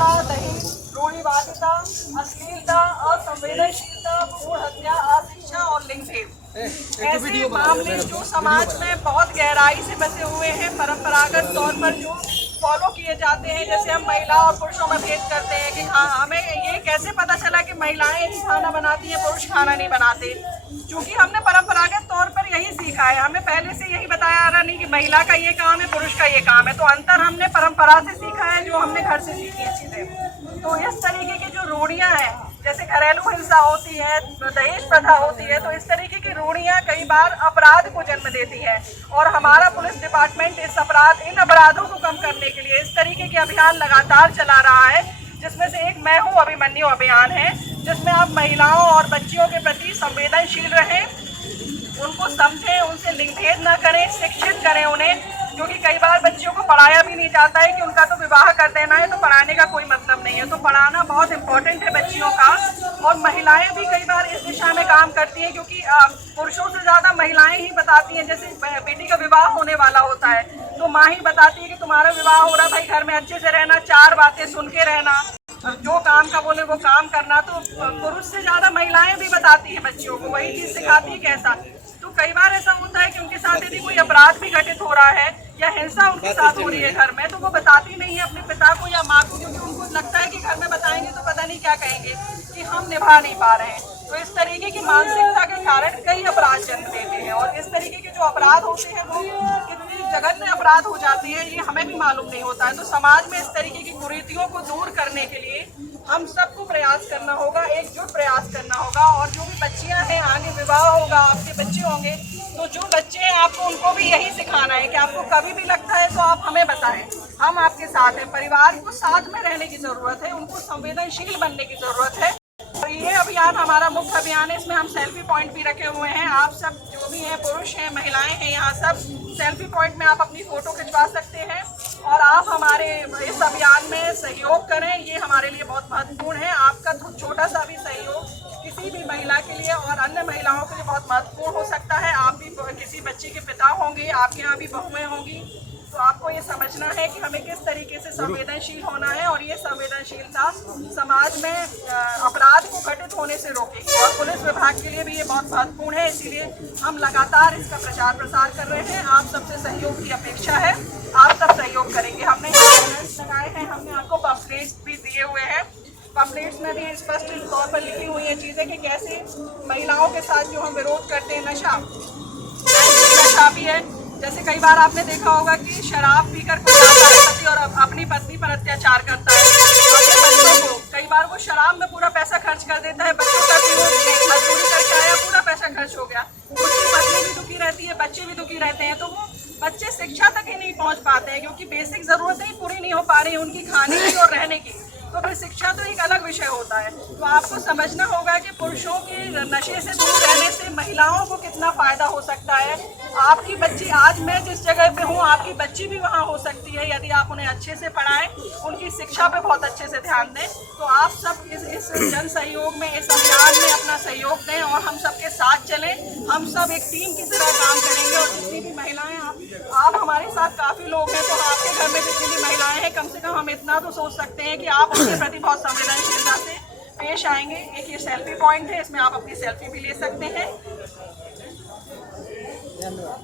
नशा, दहेज, रूढ़िवादिता, अश्लीलता, असंवेदनशीलता, भ्रूण हत्या, अशिक्षा और लिंग भेद ऐसे मामले जो समाज में बहुत गहराई से बसे हुए हैं, परंपरागत तौर पर जो फॉलो किए जाते हैं। जैसे हम महिला और पुरुषों में भेद करते हैं कि हाँ, हमें ये कैसे पता चला कि महिलाएं ही खाना बनाती हैं, पुरुष खाना नहीं बनाते। क्योंकि हमने परंपरागत तौर पर यही सीखा है, हमें पहले से यही बताया आ रहा नहीं कि महिला का ये काम है, पुरुष का ये काम है। तो अंतर हमने परंपरा से सीखा है, जो हमने घर से सीखी है चीजें। तो इस तरीके की जो रूढ़ियां हैं, जैसे घरेलू हिंसा होती है, दहेज प्रथा होती है, तो इस तरीके की रूढ़ियां कई बार अपराध को जन्म देती है। और हमारा पुलिस डिपार्टमेंट इन अपराधों को कम करने के लिए इस तरीके के अभियान लगातार चला रहा है, जिसमें से एक मैं हूँ अभिमन्यु अभियान है, जिसमें आप महिलाओं और बच्चियों के प्रति संवेदनशील रहें, उनको समझें, उनसे लिंग भेद न करें, शिक्षित करें उन्हें। क्योंकि कई बार बच्चियों को पढ़ाया भी नहीं जाता है कि उनका तो विवाह कर देना है, तो पढ़ाने का कोई मतलब नहीं है। तो पढ़ाना बहुत इंपॉर्टेंट है बच्चियों का। और महिलाएं भी कई बार इस दिशा में काम करती हैं, क्योंकि पुरुषों से ज़्यादा महिलाएं ही बताती हैं। जैसे बेटी का विवाह होने वाला होता है तो माँ ही बताती है कि तुम्हारा विवाह हो रहा, भाई घर में अच्छे से रहना, 4 बातें सुन के रहना, जो काम का बोले वो काम करना। तो पुरुष से ज़्यादा महिलाएं भी बताती हैं बच्चियों को, वही चीज़ सिखाती है कैसा। तो कई बार ऐसा होता है कि उनके साथ यदि कोई अपराध भी घटित हो रहा है या हिंसा उनके साथ हो रही है घर में, तो वो बताती नहीं है अपने पिता को या माँ को, क्योंकि उनको लगता है कि घर में बताएंगे तो पता नहीं क्या कहेंगे कि हम निभा नहीं पा रहे हैं। तो इस तरीके की मानसिकता के कारण कई अपराध जन्म लेते हैं। और इस तरीके के जो अपराध होते हैं वो कितने जघन्य अपराध हो जाते हैं, ये हमें भी मालूम नहीं होता है। तो समाज में इस तरीके की कुरीतियों को दूर करने के लिए हम सबको प्रयास करना होगा, एकजुट प्रयास करना होगा। और जो भी बच्चियां हैं, आगे विवाह होगा, आपके बच्चे होंगे, तो जो बच्चे हैं आपको उनको भी यही सिखाना है कि आपको कभी भी लगता है तो आप हमें बताएं, हम आपके साथ हैं। परिवार को साथ में रहने की जरूरत है, उनको संवेदनशील बनने की जरूरत है। और ये अभियान हमारा मुख्य अभियान है, इसमें हम सेल्फी पॉइंट भी रखे हुए हैं। आप सब जो भी हैं, पुरुष हैं, महिलाएं हैं, यहाँ सब सेल्फी पॉइंट में आप अपनी फोटो खिंचवा सकते हैं। और आप हमारे इस अभियान में सहयोग करें, ये हमारे लिए बहुत महत्वपूर्ण है। आपका छोटा सा भी सहयोग किसी भी महिला के लिए और अन्य महिलाओं के लिए बहुत महत्वपूर्ण हो सकता है। आप भी किसी बच्चे के पिता होंगे, आपके यहाँ भी बहुएं होंगी, तो आपको ये समझना है कि हमें किस तरीके से संवेदनशील होना है। और ये संवेदनशीलता समाज में अपराध को घटित होने से रोकेगी। और पुलिस विभाग के लिए भी ये बहुत महत्वपूर्ण है, इसीलिए हम लगातार इसका प्रचार प्रसार कर रहे हैं। आप सबसे सहयोग की अपेक्षा है, आप सब सहयोग करेंगे। हमने बैनर्स लगाए हैं, हमने आपको पम्फलेट्स भी दिए हुए हैं। पम्फलेट्स में भी स्पष्ट तौर पर लिखी हुई हैं चीज़ें कि कैसे महिलाओं के साथ जो हम विरोध करते हैं, नशा भी है। जैसे कई बार आपने देखा होगा कि शराब पीकर कोई आता है पति और अपनी पत्नी पर अत्याचार करता है, अपने बच्चों को, कई बार वो शराब में पूरा पैसा खर्च कर देता है, बच्चों का भी वो मजदूरी करके आया, पूरा पैसा खर्च हो गया, उसकी पत्नी भी दुखी रहती है, बच्चे भी दुखी रहते हैं। तो वो बच्चे शिक्षा तक ही नहीं पहुंच पाते हैं, क्योंकि बेसिक जरूरतें ही पूरी नहीं हो पा रही उनकी, खाने की और रहने की। तो फिर शिक्षा तो एक अलग विषय होता है। तो आपको समझना होगा कि पुरुषों के नशे से दूर रहने से महिलाओं को कितना फायदा हो सकता है। आपकी बच्ची, आज मैं जिस जगह पे हूँ, आपकी बच्ची भी वहाँ हो सकती है, यदि आप उन्हें अच्छे से पढ़ाएं, उनकी शिक्षा पे बहुत अच्छे से ध्यान दें। तो आप सब इस जन सहयोग में, इस अभियान में अपना सहयोग दें और हम सबके साथ चलें। हम सब एक टीम की तरह काम करेंगे। और जितनी भी महिलाएं, आप हमारे साथ काफ़ी लोग हैं, तो आपके घर में जितनी भी महिलाएं हैं, कम से कम हम इतना तो सोच सकते हैं कि आप उनके प्रति बहुत संवेदनशीलता से पेश आएंगे। एक ये सेल्फी पॉइंट है, इसमें आप अपनी सेल्फी भी ले सकते हैं। धन्यवाद।